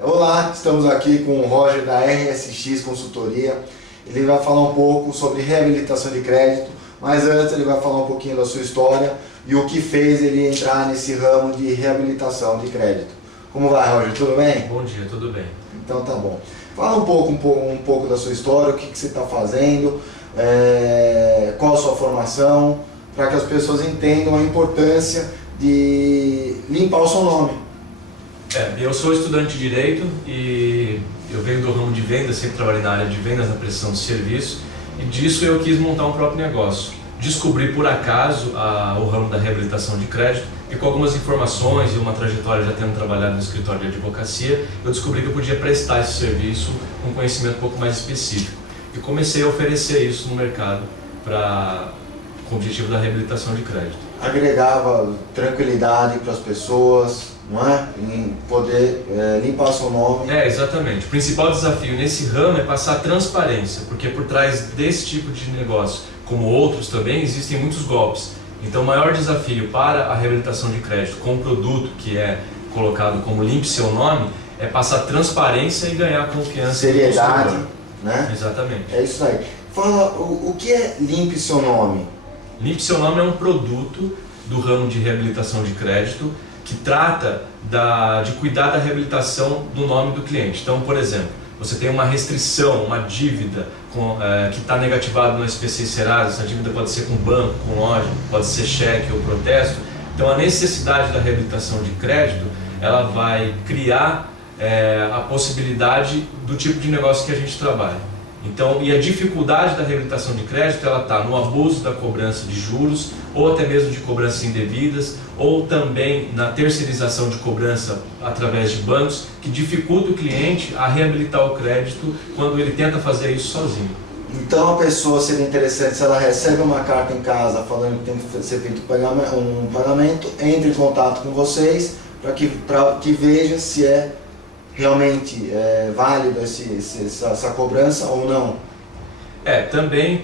Olá, estamos aqui com o Roger da RSX Consultoria. Ele vai falar um pouco sobre reabilitação de crédito, mas antes ele vai falar um pouquinho da sua história e o que fez ele entrar nesse ramo de reabilitação de crédito. Como vai, Roger? Tudo bem? Bom dia, tudo bem. Então tá bom. Fala um pouco da sua história, o que você está fazendo, qual a sua formação, para que as pessoas entendam a importância de limpar o seu nome. Eu sou estudante de Direito e eu venho do ramo de vendas, sempre trabalhei na área de vendas, na prestação de serviço, e disso eu quis montar um próprio negócio. Descobri por acaso o ramo da reabilitação de crédito e com algumas informações e uma trajetória já tendo trabalhado no escritório de advocacia, eu descobri que eu podia prestar esse serviço com um conhecimento um pouco mais específico. E comecei a oferecer isso no mercado com o objetivo da reabilitação de crédito. Agregava tranquilidade para as pessoas, não é? Em poder limpar seu nome. Exatamente. O principal desafio nesse ramo é passar transparência, porque por trás desse tipo de negócio, como outros também, existem muitos golpes. Então o maior desafio para a reabilitação de crédito com o produto que é colocado como limpe seu nome é passar transparência e ganhar confiança. Seriedade, né? Exatamente. É isso aí. Fala, o que é limpe seu nome? Limpe seu nome é um produto do ramo de reabilitação de crédito que trata de cuidar da reabilitação do nome do cliente. Então, por exemplo, você tem uma restrição, uma dívida que está negativada no SPC e Serasa. Essa dívida pode ser com banco, com loja, pode ser cheque ou protesto. Então, a necessidade da reabilitação de crédito, ela vai criar a possibilidade do tipo de negócio que a gente trabalha. Então, e a dificuldade da reabilitação de crédito, ela está no abuso da cobrança de juros, ou até mesmo de cobranças indevidas, ou também na terceirização de cobrança através de bancos, que dificulta o cliente a reabilitar o crédito quando ele tenta fazer isso sozinho. Então a pessoa, seria interessante, se ela recebe uma carta em casa falando que tem que ser feito um pagamento, entre em contato com vocês para que veja se é realmente válido essa cobrança ou não. Também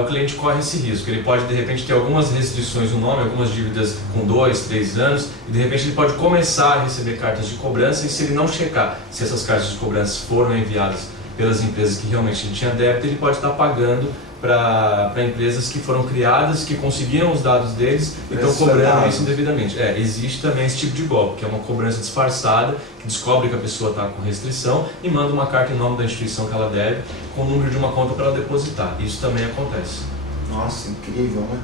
o cliente corre esse risco. Ele pode de repente ter algumas restrições no nome, algumas dívidas com 2, 3 anos, e de repente ele pode começar a receber cartas de cobrança, e se ele não checar se essas cartas de cobrança foram enviadas pelas empresas que realmente ele tinha débito, ele pode estar pagando para empresas que foram criadas, que conseguiram os dados deles e estão cobrando isso indevidamente. Existe também esse tipo de golpe, que é uma cobrança disfarçada, que descobre que a pessoa está com restrição e manda uma carta em nome da instituição que ela deve, com o número de uma conta para ela depositar. Isso também acontece. Nossa, incrível, né?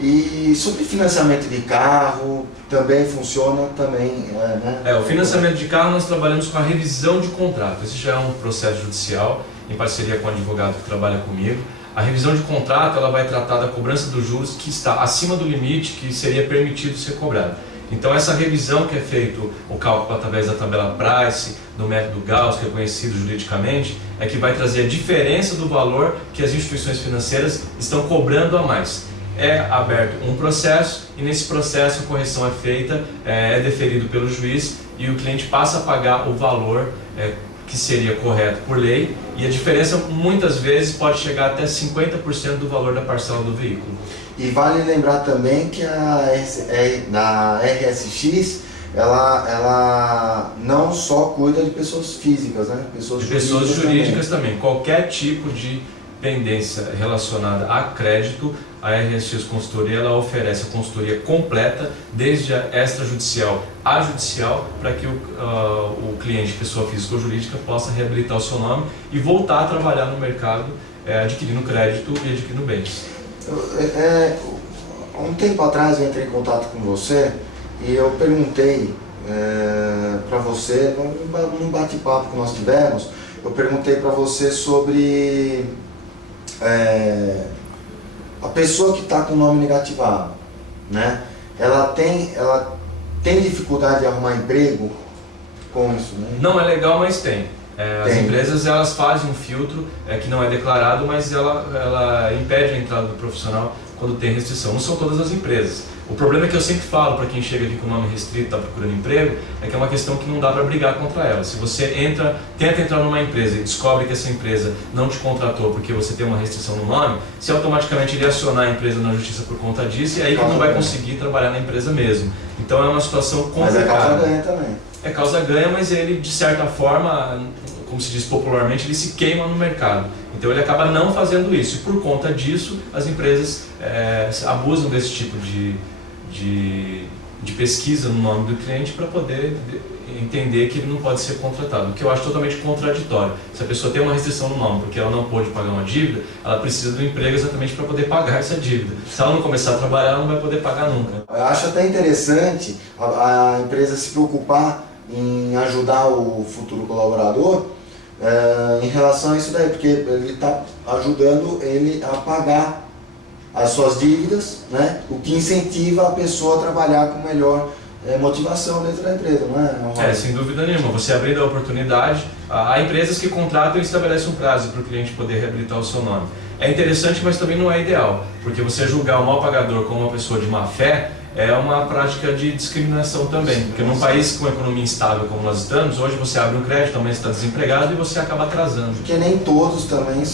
E sobre financiamento de carro, também funciona também, né? O financiamento de carro nós trabalhamos com a revisão de contrato. Esse já é um processo judicial, em parceria com o advogado que trabalha comigo. A revisão de contrato, ela vai tratar da cobrança dos juros que está acima do limite que seria permitido ser cobrado. Então essa revisão, que é feito o cálculo através da tabela Price, do método Gauss, que é conhecido juridicamente, é que vai trazer a diferença do valor que as instituições financeiras estão cobrando a mais. É aberto um processo e nesse processo a correção é feita, é deferido pelo juiz e o cliente passa a pagar o valor que seria correto por lei, e a diferença muitas vezes pode chegar até 50% do valor da parcela do veículo. E vale lembrar também que na RSX ela não só cuida de pessoas físicas, né? Pessoas jurídicas também. Qualquer tipo de pendência relacionada a crédito, a RSX Consultoria ela oferece a consultoria completa, desde a extrajudicial a judicial, para que o cliente, pessoa física ou jurídica, possa reabilitar o seu nome e voltar a trabalhar no mercado, adquirindo crédito e adquirindo bens. Um tempo atrás eu entrei em contato com você e eu perguntei para você, num bate-papo que nós tivemos, eu perguntei para você sobre a pessoa que está com o nome negativado, né? Ela tem dificuldade de arrumar emprego com isso, né? Não é legal, mas tem. As empresas elas fazem um filtro que não é declarado, mas ela impede a entrada do profissional quando tem restrição. Não são todas as empresas. O problema é que eu sempre falo para quem chega aqui com o nome restrito e está procurando emprego, é que é uma questão que não dá para brigar contra ela. Se você tenta entrar numa empresa e descobre que essa empresa não te contratou porque você tem uma restrição no nome, você automaticamente iria acionar a empresa na justiça por conta disso, e aí que não vai conseguir trabalhar na empresa mesmo. Então é uma situação complicada. Mas é causa ganha também. É causa ganha, mas ele, de certa forma, como se diz popularmente, ele se queima no mercado. Então ele acaba não fazendo isso. E por conta disso, as empresas abusam desse tipo de pesquisa no nome do cliente para poder entender que ele não pode ser contratado, o que eu acho totalmente contraditório. Se a pessoa tem uma restrição no nome porque ela não pôde pagar uma dívida, ela precisa do emprego exatamente para poder pagar essa dívida. Se ela não começar a trabalhar, ela não vai poder pagar nunca. Eu acho até interessante a empresa se preocupar em ajudar o futuro colaborador em relação a isso daí, porque ele está ajudando ele a pagar as suas dívidas, né? O que incentiva a pessoa a trabalhar com melhor motivação dentro da empresa, não é? Sem dúvida nenhuma. Você abrindo a oportunidade, há empresas que contratam e estabelecem um prazo para o cliente poder reabilitar o seu nome. É interessante, mas também não é ideal, porque você julgar o mal pagador como uma pessoa de má fé é uma prática de discriminação também, porque num país com economia instável como nós estamos, hoje você abre um crédito, também está desempregado e você acaba atrasando. Porque nem todos também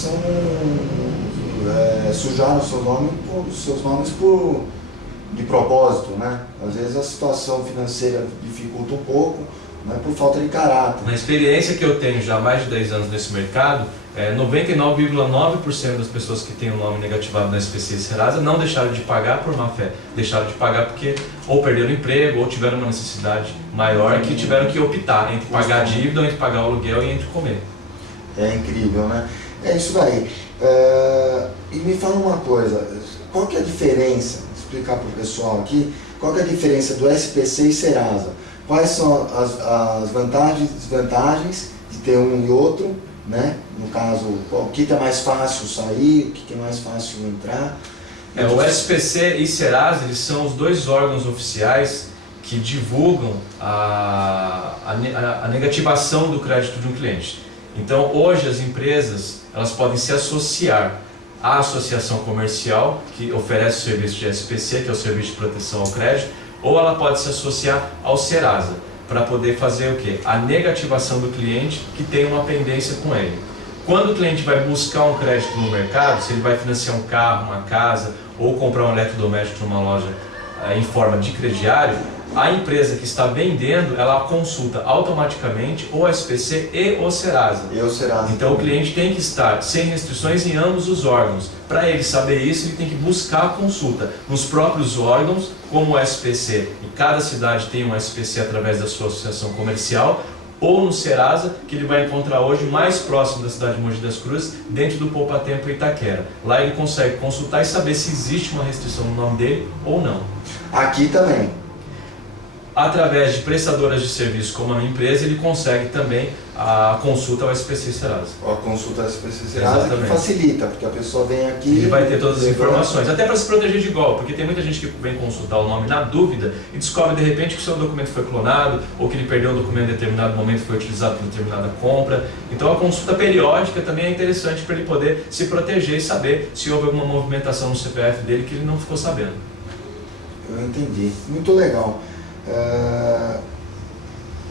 sujaram seus nomes de propósito, né? Às vezes a situação financeira dificulta um pouco, né, por falta de caráter. Na experiência que eu tenho já há mais de 10 anos nesse mercado, 99,9% das pessoas que têm o nome negativado na SPC e Serasa não deixaram de pagar por má fé, deixaram de pagar porque ou perderam o emprego ou tiveram uma necessidade maior que tiveram que optar entre pagar a dívida, ou entre pagar o aluguel e entre comer. É incrível, né? É isso daí. E me fala uma coisa, qual que é a diferença, explicar para o pessoal aqui, qual que é a diferença do SPC e Serasa? Quais são as vantagens e desvantagens de ter um e outro, né? No caso, o que é mais fácil sair, o que é mais fácil entrar? O SPC e Serasa, eles são os dois órgãos oficiais que divulgam a negativação do crédito de um cliente. Então, hoje as empresas elas podem se associar à associação comercial que oferece o serviço de SPC, que é o Serviço de Proteção ao Crédito, ou ela pode se associar ao Serasa, para poder fazer o quê? A negativação do cliente que tem uma pendência com ele. Quando o cliente vai buscar um crédito no mercado, se ele vai financiar um carro, uma casa, ou comprar um eletrodoméstico numa loja em forma de crediário, a empresa que está vendendo, ela consulta automaticamente o SPC e o Serasa. Então o cliente tem que estar sem restrições em ambos os órgãos. Para ele saber isso, ele tem que buscar a consulta nos próprios órgãos, como o SPC. E cada cidade tem um SPC através da sua associação comercial, ou no Serasa, que ele vai encontrar hoje mais próximo da cidade de Mogi das Cruzes, dentro do Poupa Tempo Itaquera. Lá ele consegue consultar e saber se existe uma restrição no nome dele ou não. Aqui também. Através de prestadoras de serviço como a minha empresa, ele consegue também a consulta ao SPC Serasa. A consulta ao SPC Serasa que facilita, porque a pessoa vem aqui... Ele vai ter todas as informações, até para se proteger de golpe, porque tem muita gente que vem consultar o nome na dúvida e descobre de repente que o seu documento foi clonado ou que ele perdeu um documento em determinado momento e foi utilizado para determinada compra. Então a consulta periódica também é interessante para ele poder se proteger e saber se houve alguma movimentação no CPF dele que ele não ficou sabendo. Eu entendi, muito legal.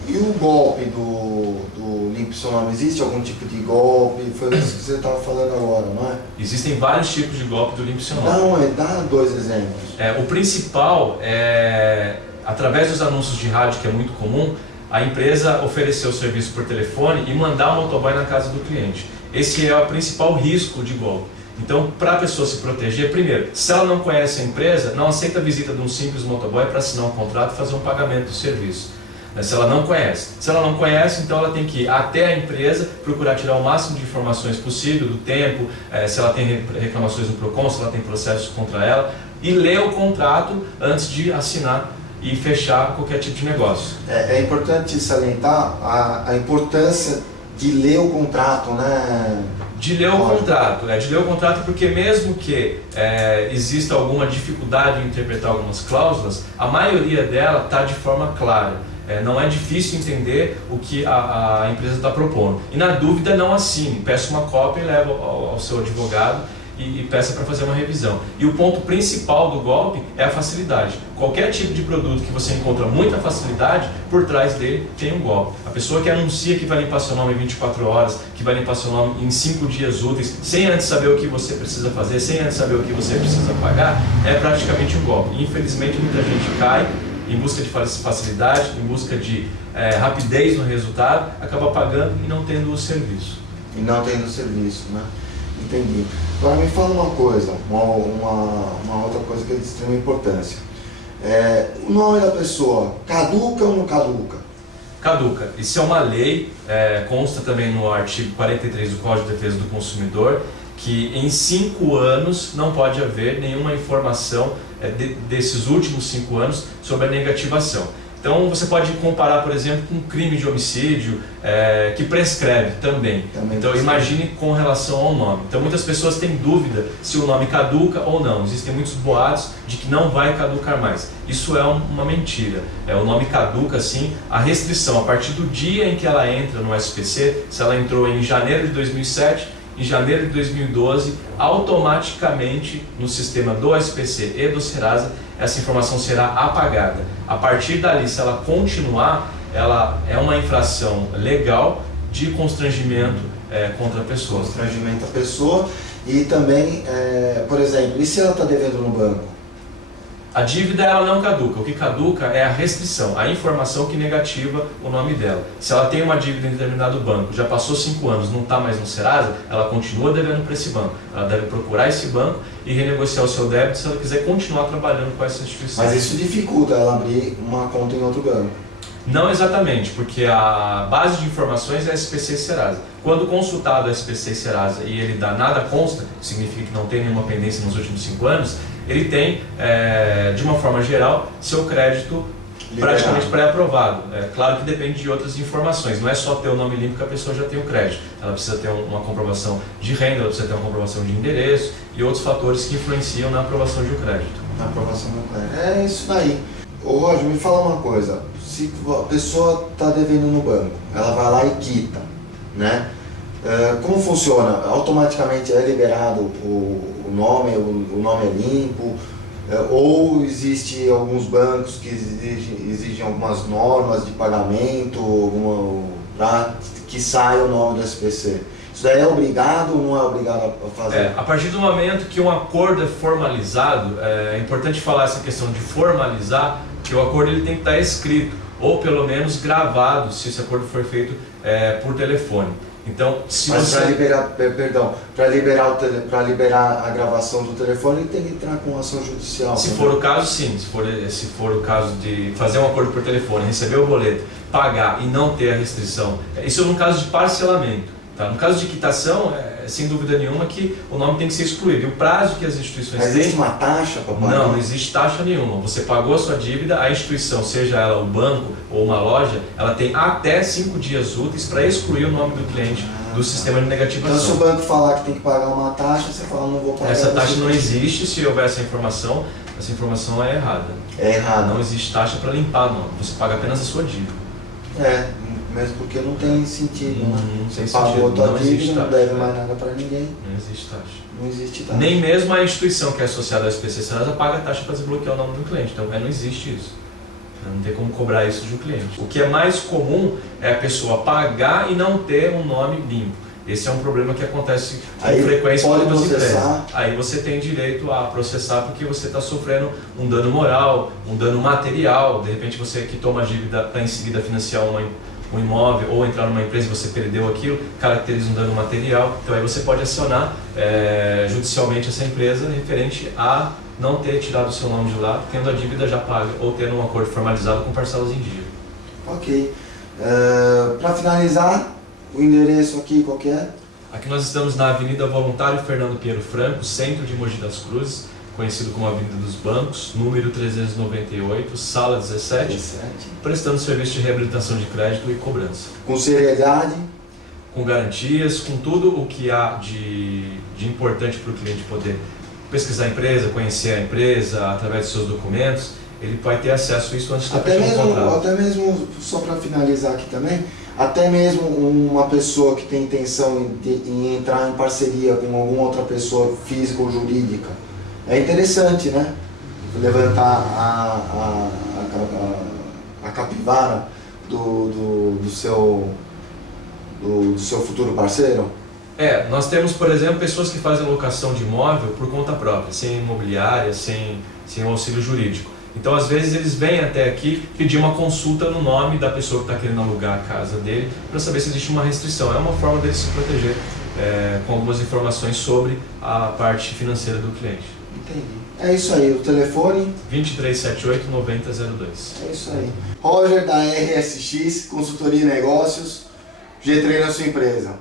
E o golpe do limpe seu nome, existe algum tipo de golpe? Foi isso que você estava falando agora, não é? Existem vários tipos de golpe do limpe seu nome. Dá 2 exemplos. O principal é, através dos anúncios de rádio, que é muito comum, a empresa oferecer o serviço por telefone e mandar um motoboy na casa do cliente. Esse é o principal risco de golpe. Então, para a pessoa se proteger, primeiro, se ela não conhece a empresa, não aceita a visita de um simples motoboy para assinar um contrato e fazer um pagamento do serviço. Se ela não conhece. Se ela não conhece, então ela tem que ir até a empresa, procurar tirar o máximo de informações possível, do tempo, se ela tem reclamações no PROCON, se ela tem processos contra ela, e ler o contrato antes de assinar e fechar qualquer tipo de negócio. É importante salientar a importância de ler o contrato, né? De ler o contrato porque mesmo que exista alguma dificuldade em interpretar algumas cláusulas, a maioria dela está de forma clara. Não é difícil entender o que a empresa está propondo. E na dúvida não assine, peça uma cópia e leva ao seu advogado e peça para fazer uma revisão. E o ponto principal do golpe é a facilidade. Qualquer tipo de produto que você encontra muita facilidade, por trás dele tem um golpe. A pessoa que anuncia que vai limpar seu nome em 24 horas, que vai limpar seu nome em 5 dias úteis, sem antes saber o que você precisa fazer, sem antes saber o que você precisa pagar, é praticamente um golpe. Infelizmente muita gente cai em busca de facilidade, em busca de rapidez no resultado, acaba pagando e não tendo o serviço. E não tendo o serviço, né? Entendi. Agora me fala uma coisa, uma outra coisa que é de extrema importância. O nome da pessoa, caduca ou não caduca? Caduca. Isso é uma lei, consta também no artigo 43 do Código de Defesa do Consumidor, que em 5 anos não pode haver nenhuma informação desses últimos 5 anos sobre a negativação. Então você pode comparar, por exemplo, com um crime de homicídio que prescreve também. Então imagine com relação ao nome. Então muitas pessoas têm dúvida se o nome caduca ou não. Existem muitos boatos de que não vai caducar mais. Isso é uma mentira. O nome caduca sim. A restrição, a partir do dia em que ela entra no SPC, se ela entrou em janeiro de 2007, em janeiro de 2012, automaticamente no sistema do SPC e do Serasa, essa informação será apagada. A partir dali, se ela continuar, ela é uma infração legal de constrangimento contra a pessoa. Constrangimento à pessoa e também, por exemplo, e se ela está devendo no banco? A dívida ela não caduca, o que caduca é a restrição, a informação que negativa o nome dela. Se ela tem uma dívida em determinado banco, já passou 5 anos, não está mais no Serasa, ela continua devendo para esse banco. Ela deve procurar esse banco e renegociar o seu débito se ela quiser continuar trabalhando com essa instituição. Mas isso dificulta ela abrir uma conta em outro banco? Não exatamente, porque a base de informações é SPC e Serasa. Quando consultado o SPC e Serasa e ele dá nada consta, que significa que não tem nenhuma pendência nos últimos 5 anos, ele tem, de uma forma geral, seu crédito praticamente pré-aprovado. Claro que depende de outras informações, não é só ter o nome limpo que a pessoa já tem o crédito. Ela precisa ter uma comprovação de renda, ela precisa ter uma comprovação de endereço e outros fatores que influenciam na aprovação de um crédito. Na aprovação do crédito. É isso daí. Ô Roger, me fala uma coisa, se a pessoa está devendo no banco, ela vai lá e quita, né? Como funciona? Automaticamente é liberado o nome é limpo, ou existe alguns bancos que exigem algumas normas de pagamento, para que saia o nome do SPC? Isso daí é obrigado ou não é obrigado a fazer? A partir do momento que um acordo é formalizado, é importante falar essa questão de formalizar, que o acordo ele tem que estar escrito, ou pelo menos gravado, se esse acordo for feito por telefone. Então, se mas você... para liberar a gravação do telefone, ele tem que entrar com ação judicial. Se for o caso, sim. Se for o caso de fazer um acordo por telefone, receber o boleto, pagar e não ter a restrição, isso é no caso de parcelamento. Tá? No caso de quitação, sem dúvida nenhuma que o nome tem que ser excluído. E o prazo que as instituições têm... Existe uma taxa para pagar? Não existe taxa nenhuma. Você pagou a sua dívida, a instituição, seja ela um banco ou uma loja, ela tem até 5 dias úteis para excluir o nome do cliente do sistema de negativação. Então se o banco falar que tem que pagar uma taxa, você fala, não vou pagar. Essa taxa não existe. Se houver essa informação é errada. É errada. Não existe taxa para limpar, não. Você paga apenas a sua dívida. Mesmo porque não tem sentido, né? Você pagou a tua dívida, não deve mais nada para ninguém. Não existe taxa. Não existe taxa. Nem mesmo a instituição que é associada ao SPC Serasa paga a taxa para desbloquear o nome do cliente. Então não existe isso. Não tem como cobrar isso de um cliente. O que é mais comum é a pessoa pagar e não ter um nome limpo. Esse é um problema que acontece com frequência em muitas empresas. Aí você tem direito a processar porque você está sofrendo um dano moral, um dano material. De repente você que toma dívida para em seguida financiar um imóvel ou entrar numa empresa e você perdeu aquilo, caracteriza um dano material. Então aí você pode acionar judicialmente essa empresa referente a não ter tirado o seu nome de lá, tendo a dívida já paga ou tendo um acordo formalizado com parcelas em dia. Ok. Para finalizar, o endereço aqui qual que é? Aqui nós estamos na Avenida Voluntário Fernando Pinheiro Franco, centro de Mogi das Cruzes, conhecido como Avenida dos Bancos, número 398, sala 17, prestando serviço de reabilitação de crédito e cobrança. Com seriedade? Com garantias, com tudo o que há de importante para o cliente poder pesquisar a empresa, conhecer a empresa através de seus documentos. Ele vai ter acesso a isso antes de até mesmo, só para finalizar aqui também, até mesmo uma pessoa que tem intenção em entrar em parceria com alguma outra pessoa física ou jurídica, é interessante, né? Levantar a capivara do seu futuro parceiro. Nós temos, por exemplo, pessoas que fazem locação de imóvel por conta própria, sem imobiliária, sem auxílio jurídico. Então, às vezes, eles vêm até aqui pedir uma consulta no nome da pessoa que está querendo alugar a casa dele para saber se existe uma restrição. É uma forma dele se proteger com algumas informações sobre a parte financeira do cliente. Entendi. É isso aí, o telefone? 2378-9002. É isso aí. Roger da RSX, consultoria e negócios, G3 na sua empresa.